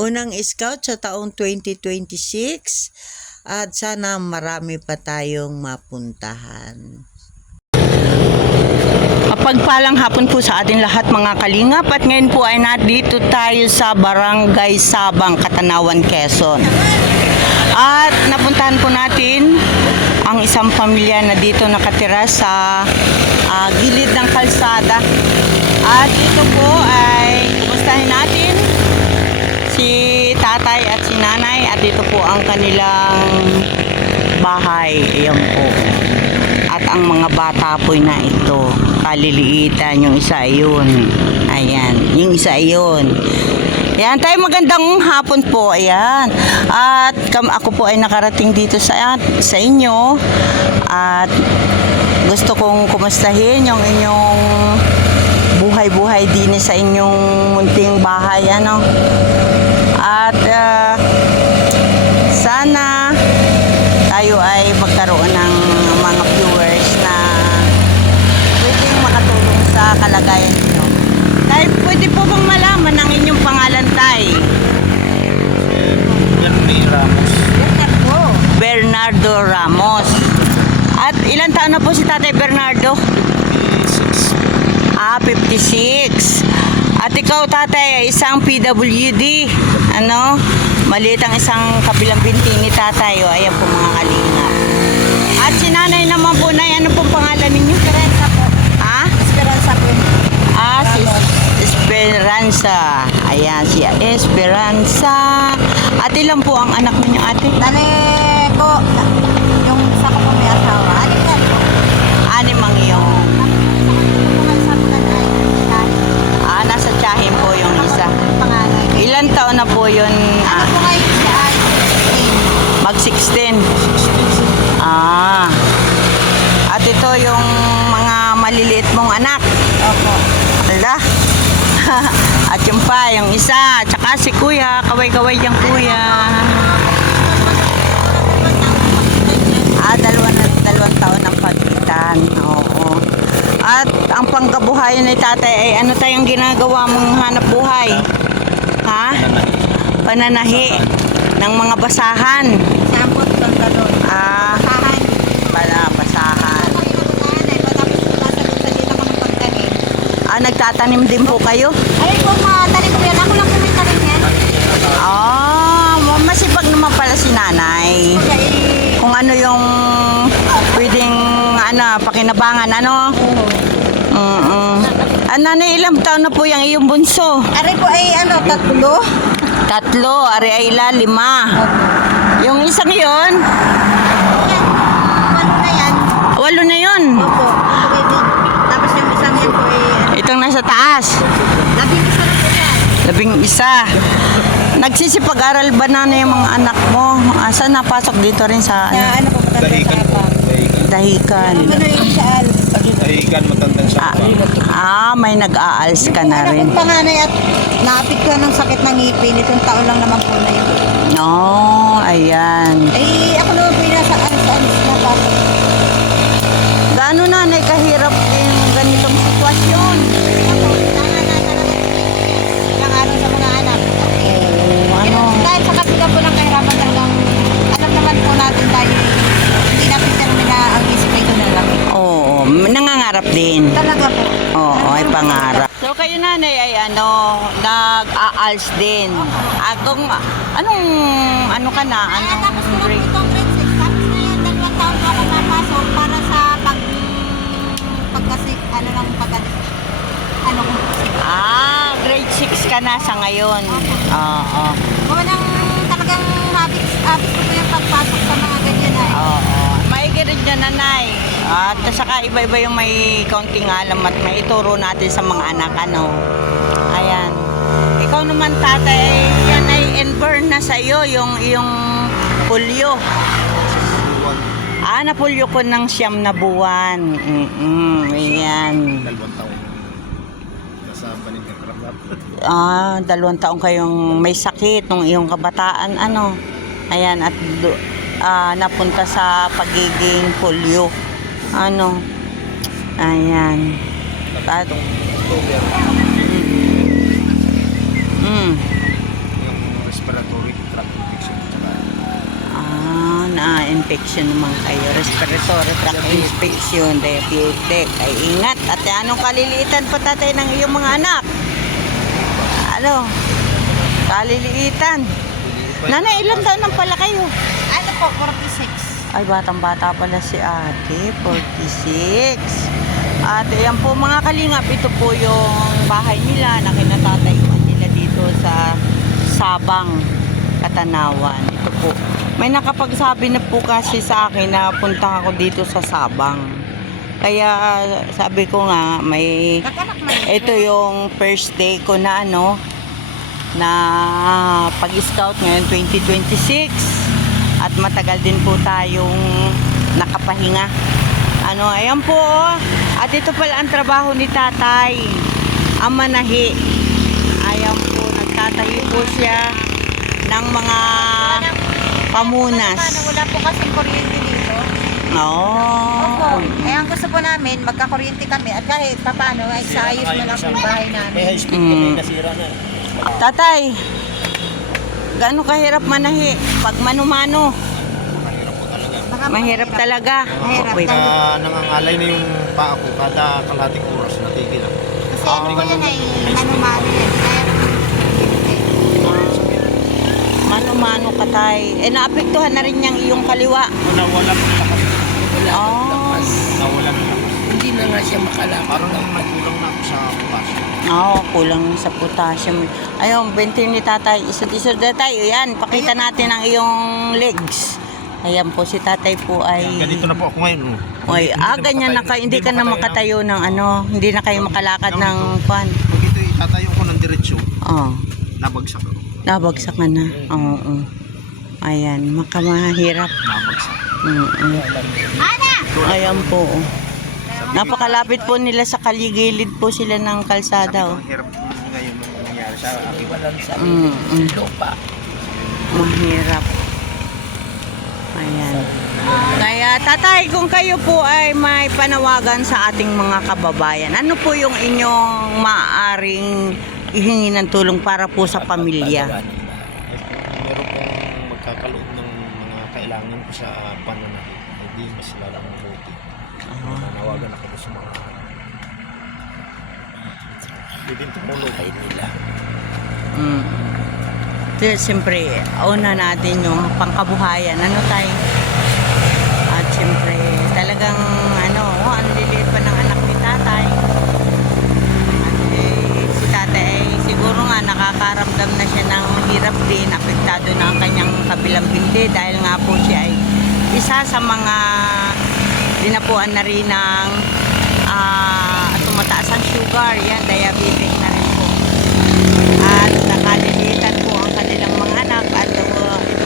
unang scout sa taong 2026 at sana marami pa tayong mapuntahan. Pagpalang hapon po sa ating lahat mga kalingap, at ngayon po ay nandito tayo sa Barangay Sabang, Katanawan, Quezon. At napuntahan po natin ang isang pamilya na dito nakatira sa gilid ng kalsada. At dito po ay kumustahin natin si tatay at si nanay, at dito po ang kanilang bahay. Ayan po. At ang mga bata po na ito, kaliliitan, yung isa yun. Ayan, yung isa yun. Ayan, tayo magandang hapon po. Ayan. At ako po ay nakarating dito sa inyo. At gusto kong kumustahin yung inyong buhay-buhay din sa inyong munting bahay. Ano? At sana tayo ay magkaroon ng mga viewers na pwedeng makatulong sa kalagayan niyo. Tayo, pwede po bang malaman ang inyong pangalan, tay? Bernardo Ramos. At ilang taon na po si Tatay Bernardo? 56. At ikaw, tatay, isang PWD. Ano? Maliit ang isang kabilang binti ni tatay. O, ayan po mga kalingap. At si nanay naman po, nay, ano pong pangalan ninyo? Esperanza po. Ha? Esperanza po. Si Esperanza. Ayan, si Esperanza. At ilan po ang anak ninyo, ate? Dali po, yung isa ko po may asawa. Anim yan po. Anim ang iyong. Nasa tiyahin po yung isa. Ilan taon na po yun? Ano po kayo siya ay Mag-16. At ito yung mga maliliit mong anak. Opo. Ala. At yung pa, yung isa. Tsaka si kuya. Kaway-kaway yung kuya. Dalawang taon ang pagitan. Oo. At ang pangkabuhayan ni tatay ay ano tayong ginagawa mong hanap buhay? Ha? Pananahi ng mga basahan. Sampot lang talon. Basahan. Basahan. Nagtatanim din po kayo? Ay po, matanim po yan. Ako lang po may tanim yan. Masipag naman pala si nanay. Kung ano yung pwedeng pakinabangan, ano? Nanay, ilang taon na po yung iyong bunso? Ari po ay 3. 3, ari ay 5. Yung isang yon? Yan. 8 na yan. 8 na yun? Opo. Tapos yung isang yan po ay Itong nasa taas? 11 na po yan. 11. Nagsisipag-aral ba na yung mga anak mo? Saan napasok dito rin sa Na ano po, matanda sa Dahikan? Ano yung siya? Dahikan, matandang sa May nag-aals ka na rin. Anak kong panganay at naapektuhan ng sakit ng ngipin. Itong taon lang naman po na yun. Ayan. Ako naman po yung nasa alis na pasok. Gaano nanay kahirap yung ganitong sitwasyon? Ako, sana na talaga ilang araw sa mga anak. Dahil sa kapila po ng kahirapan talagang alam naman po natin dahil hindi natin termina ang isip ay doon lang. Oo, nangangarap din. Talaga po. Oo, ay pangarap. So kayo nanay ay nag-aals din. Ano ka na? Tapos ko lang Grade? itong grade 6. Tapos na yan, 2 taon po ako napasok para sa pagkasik, Grade 6 ka na sa ngayon. Oo. Gawa ng talagang habits ko po yung pagpasok sa mga ganyan ay. Oo. Maigi rin dyan, nanay. At saka iba-iba yung may kaunting alam at may ituro natin sa mga anak, ano. Ayan. Ikaw naman, tatay, yan ay inborn na sa'yo, yung polio. Napolyo ko ng 9 na buwan. Ayan. 2 taon. Kasama ni Katrap. 2 taong kayong may sakit nung iyong kabataan, ano. Ayan, at napunta sa pagiging polio. Ano. Ayan. October. Mm. Yung Na-infection naman kayo. Respiratory tract infection, diabetic. Ay, ingat. At anong kaliliitan pa tatay ng iyong mga anak? Ano? Kaliliitan. Nanay, ilan taon lang pala kayo? Ano po, 46. Ay, batang-bata pala si ate, 46. At ayan po mga kalingap, ito po yung bahay nila na kinatatayuan nila dito sa Sabang, Katanawan. Ito po. May nakapagsabi na po kasi sa akin na punta ako dito sa Sabang. Kaya sabi ko nga, may ito yung first day ko na na pag-scout ngayon 2026. At matagal din po tayong nakapahinga. Ayan po. At ito pala ang trabaho ni tatay. Ang manahi. Ayan po, nagtatahi po siya ng mga pamunas. Wala po kasing kuryente dito. Opo. Eh, ang gusto po namin, magkakuryente kami at kahit paano, ay sa ayos mo lang po yung bahay May namin. high speed kami, nasira na. Tatay, gaano kahirap manahi? Pag mano-mano, mahirap talaga. Mahirap Wait. talaga. Nangangalay na yung paa ko kada kalating oras, natigil ako. Kasi ano po yan ay mano-mano yan. Kaya Mano-mano ka tay. Naapektuhan na rin niyang iyong kaliwa. Nawala ng lakas. Oh. Nawala ng lakas. Hindi na nga siya makalakad. Parang nagkulang na ako sa bukas. Kulang sa potassium. Ayun, bente ni tatay. Isod-isod na tayo. Yan, pakita natin ang iyong legs. Ayan po, si tatay po ay... Ganito na po ako ngayon. Oy, ganyan na ka, hindi ka na makatayo ng hindi na kayo makalakad ng kwan. Pag ito itatayo ko ng diretsyo, Oh, nabagsak ako. nabagsak ka na. Oo. Ayan, makamahirap. Nabagsak. Ayan po. Napakalapit po nila sa kaligilid po sila ng kalsada. Ang hirap ngayon nung nangyari sa akin. Walang sa lupa. Mahirap. Ayan. Kaya tatay, kung kayo po ay may panawagan sa ating mga kababayan, ano po yung inyong maaaring ihingi ng tulong para po sa pamilya? Meron pong magkakalood ng mga kailangan ko sa pananahi. Hindi mas lalong mabuti. Nanawagan ako sa mga pwedeng tumulong. Nila. Siyempre, una natin yung pangkabuhayan. Ano tayo? At siyempre, talagang ang liliit pa ng anak ni tatay. At si tatay ay siguro nga nakakaramdam na siya ng hirap din. Apektado na ang kanyang kabilang bindi dahil nga po siya ay isa sa mga dinapuan na rin ng tumataas ang sugar. Yan, diabetic na rin po. At nakalilitan po ang kanilang mga anak at ito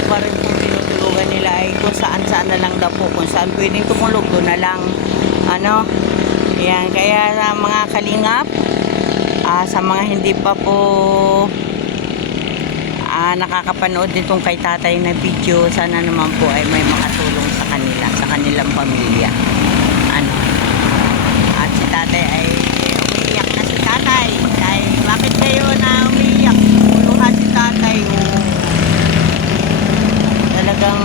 pa rin po tinutulungan nila ay kung saan na lang daw po, kung saan pwedeng tumulog doon na lang yan, kaya mga kalingap, sa mga hindi pa po nakakapanood nitong kay tatay na video, sana naman po ay may makatulong sa kanila, sa kanilang pamilya. At si tatay ay umiiyak na si tatay. Dahil bakit kayo na umiiyak? Luha si tatay. Talagang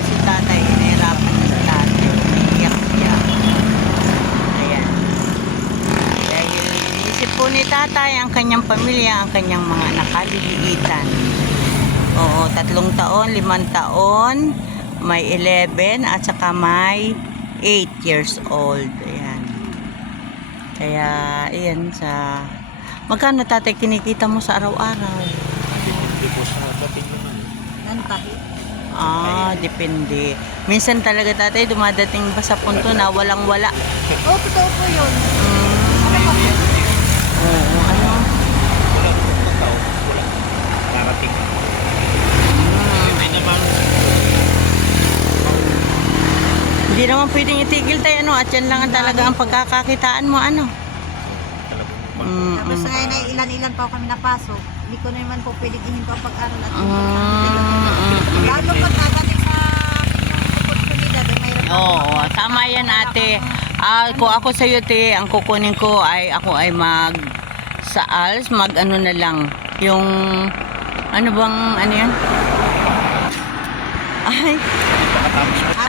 si tatay, nahirapan na si tatay. Umiiyak siya. Ayan. Dahil isip po ni tatay ang kanyang pamilya, ang kanyang mga nakaliliitan. Oo, 3 taon, 5 taon, may 11 at saka may 8 years old. Ayan. Kaya, ayan sa... Magkano tatay kinikita mo sa araw-araw? Hindi po sa kapit naman. Nantahi. Depende. Minsan talaga tatay, dumadating ba sa punto na walang-wala? Oo, totoo po yun. Oo, Wala ng tao. Wala. Narating. Hindi naman. Hindi naman pwedeng itigil tayo, at yan lang talaga ang pagkakakitaan mo, Tapos ngayon ay ilan-ilan pa kami napasok. Hindi ko naman po pwedeng ihinto ang pag-aral at lalo pa dadating sa oportunidad ay mayroon. Oo, tama yan ate. Kung ako sa iyo te, ang kukunin ko ay ako ay sa ALS, na lang. Yung, yan? Ay,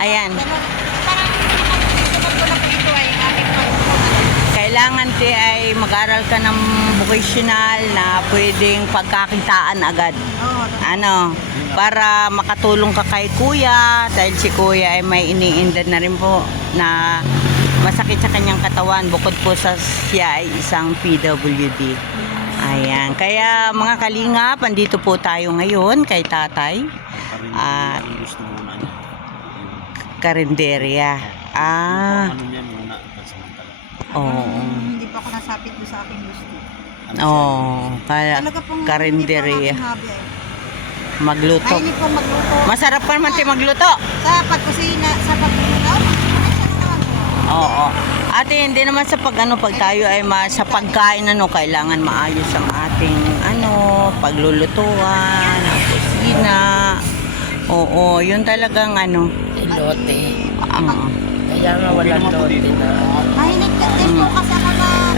ayan. Parang sunod ko na po ito ay aking Kailangan te ay mag-aral ka ng vocational na pwedeng pagkakitaan agad. Ano, para makatulong ka kay kuya dahil si kuya ay may iniindad na rin po na masakit sa kanyang katawan bukod po sa siya ay isang PWD. Ayan, kaya mga kalingap, andito po tayo ngayon kay tatay at gusto muna niya. karinderya. Ano yan muna, pansamantala. Oo. Hindi pa ako nasapit doon sa aking gusto. Oo, kaya Talaga pong karinderya. hindi po ang aking hobby ay. Magluto. Mahilig pong magluto. Masarap pa naman tayo magluto. Sa pagkusina, sa pagluluto, ay siya na naman po. Oo. Ate, hindi naman sa pag tayo ay sa pagkain kailangan maayos ang ating paglulutuan, ang kusina. Oo, yun talagang Lote. ang Kaya nga walang lote na. Mahilig ka din po kasi ako na,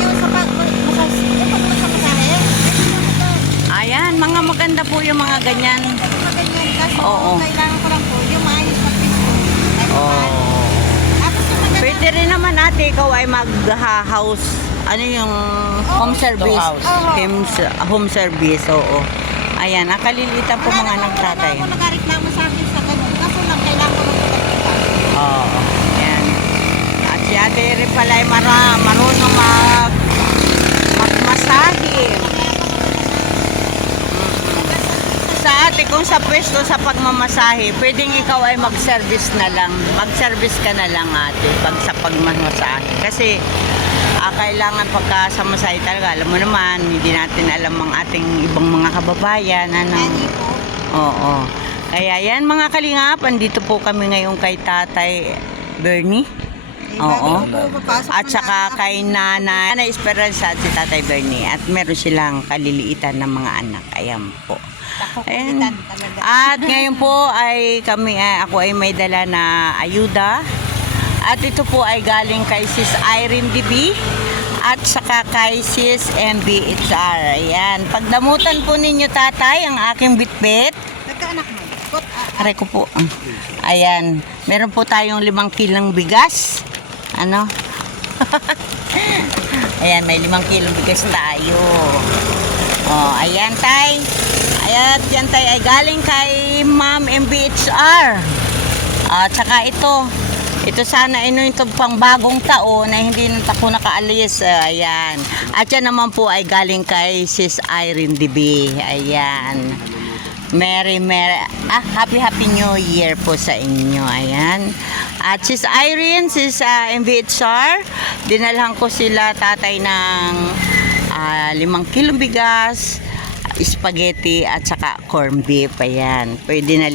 yung sa pagkasahe. ayan, mga maganda po yung mga ganyan. Kaso, Oo. kailangan ko lang po, yung maayos mag-pisto. Oo. Tapos yung maganda, Pwede rin naman ate, ikaw ay mag-house, yung home service. house. Home service, oo. Ayan, nakalilita po mga nagtatay. Wala ako nagreklamo sa akin sa ganun. Kaso lang, kailangan ko magpapita. Oo. Ayan. At si ate rin pala ay marunong magmasahe. Sa ate, kung sa pwesto sa pagmamasahe, pwedeng ikaw ay mag-service na lang. Mag-service ka na lang ate pag sa pagmamasahe. Kasi kailangan pagka sa masahe talaga, alam mo naman, hindi natin alam ang ating ibang mga kababayan. Hindi po. Oo. Kaya yan mga kalingap, andito po kami ngayon kay Tatay Bernie. Oo. At saka kay Nanay Esperanza at si Tatay Bernie. At meron silang kaliliitan ng mga anak. Ayan po. Ayan. At ngayon po ay ako ay may dala na ayuda. At ito po ay galing kay Sis Irene DB at saka kay Sis MBHR. Ayan. Pagdamutan po ninyo tatay ang aking bitbit. Nagkaanak mo. Aray ko po. Ayan. Meron po tayong 5 kilong bigas. Ano? Ayan, may 5 kilong bigas tayo. Oh, ayan tay. Ayan, yan tay ay galing kay Ma'am MBHR. At saka ito. Ito sana ito pang bagong taon na hindi na ako nakaalis. Ayan. At yan naman po ay galing kay Sis Irene DB. Ayan. Happy New Year po sa inyo. Ayan. At Sis Irene, Sis MVHR, dinalhan ko sila tatay ng 5 kilong bigas, spaghetti at saka corn beef. Ayan. Pwede na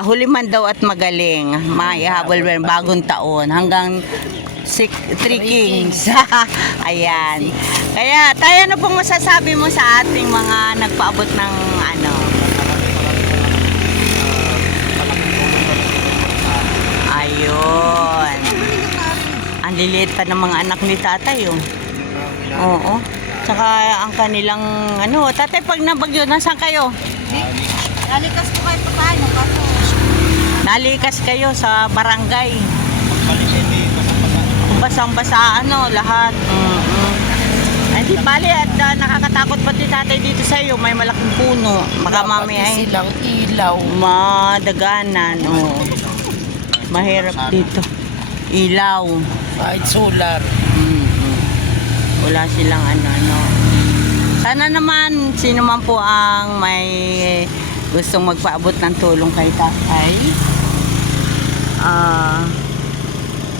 huliman daw at magaling. Maihabol bagong taon hanggang 3 Kings. Ayan. Kaya tayo pong masasabi mo sa ating mga nagpaabot ng Ayun. Ang liliit pa ng mga anak ni tatay, oh. Oo. Saka ang kanilang tatay pag nabagyo, nasaan kayo? Nalikas ko kayo pa paano. Kaso, Nalikas kayo sa barangay. Basang-basa lahat. Ay, di bali at nakakatakot pati tatay dito sa iyo. May malaking puno. Baka mamaya ay silang ilaw. madaganan. Oh. Mahirap dito. Ilaw. Kahit solar. Wala silang Sana naman, sino man po ang may gustong magpaabot ng tulong kay tatay.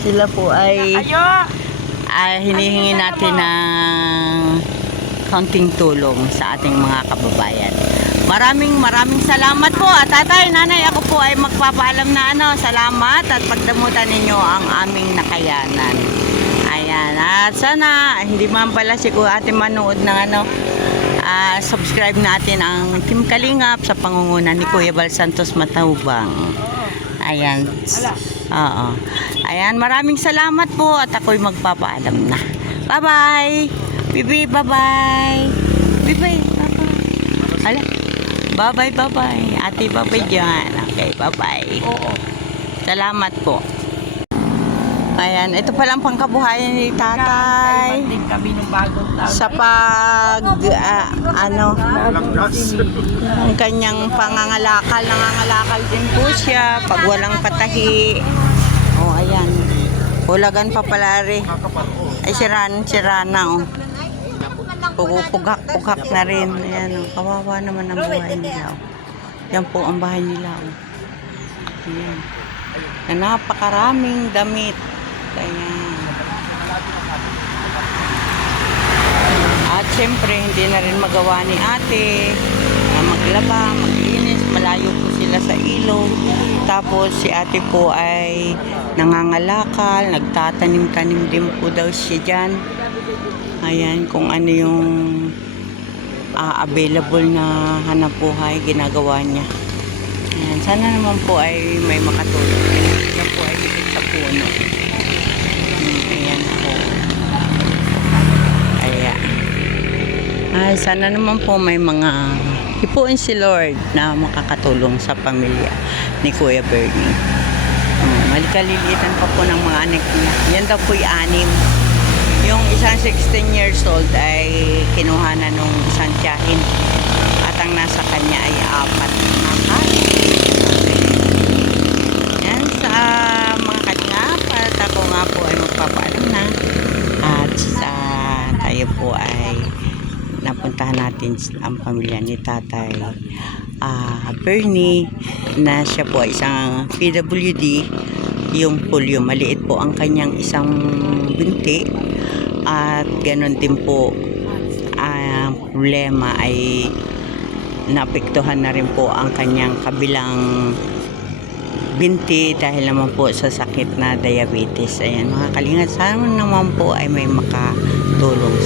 Sila po ay hinihingi natin ng kaunting tulong sa ating mga kababayan. Maraming salamat po tatay, nanay, ako po ay magpapaalam na salamat at pagdamutan ninyo ang aming nakayanan. Ayan, at sana hindi man pala si ate manood ng subscribe natin ang Team Kalingap sa pangunguna ni Kuya Bal Santos Matubang. Ayan. Oo. Ayan, maraming salamat po at ako'y magpapaalam na. Bye-bye. Bibi, bye-bye. Bibi, bye-bye. Hala. Bye-bye, bye-bye. Ate, bye-bye dyan. Okay, bye-bye. Oo. Salamat po. Ayan, ito palang pangkabuhayan ni tatay. Din kami ng bagong taon. Sa pag, ang kanyang pangangalakal, nangangalakal din po siya pag walang patahi. Oh, ayan. Hulagan pa pala rin. Ay, sira na, oh. Pugak-pugak na rin. Ayan, oh. Kawawa naman ang buhay nila, oh. Yan po ang bahay nila, oh. Ayan. Na napakaraming damit. Ayan. At syempre, hindi na rin magawa ni ate na maglaba, maglinis, malayo po sila sa ilog. Tapos si ate po ay nangangalakal, nagtatanim-tanim din po daw siya dyan. Ayan, kung ano yung available na hanap buhay, ginagawa niya. Ayan, sana naman po ay may makatulong. Yan po ay dikit sa puno. Ayan po. Ayan. Ay, sana naman po may mga hipuin si Lord na makakatulong sa pamilya ni Kuya Bernie. Malikalilitan pa po ng mga anak niya. Yan daw po 6. Yung isang 16 years old ay kinuha na nung isang tiyahin. At ang nasa kanya ay 4 na yan sa mga kalingap. At ako nga po ay magpapaalam na. At sa tayo po ay napuntahan natin ang pamilya ni Tatay Bernie na siya po ay isang PWD. Yung polio, maliit po ang kanyang isang binti at ganon din po ang problema ay naapektuhan na rin po ang kanyang kabilang binti dahil naman po sa sakit na diabetes. Ayan mga kalingat, sana naman po ay may makatulong